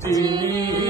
তিনি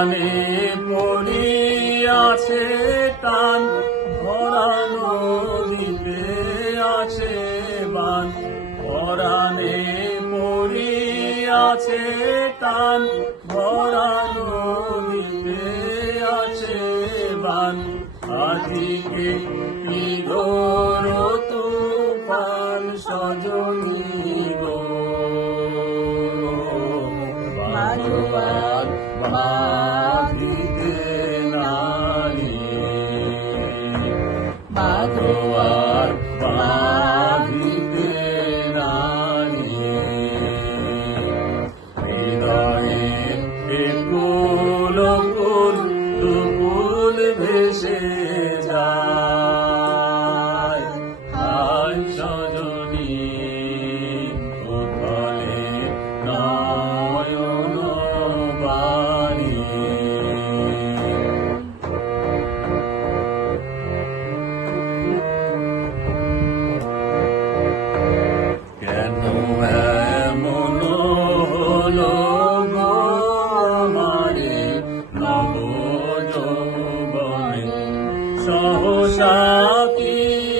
প্রাণে আছে টান ভরানো দ্বীপে আছে বান। ভরানে আছে টান ভরানো দ্বীপে আছে বান। আধিকে পিধর তুফান সজনী গো। মানবাগ Brahma. সাথী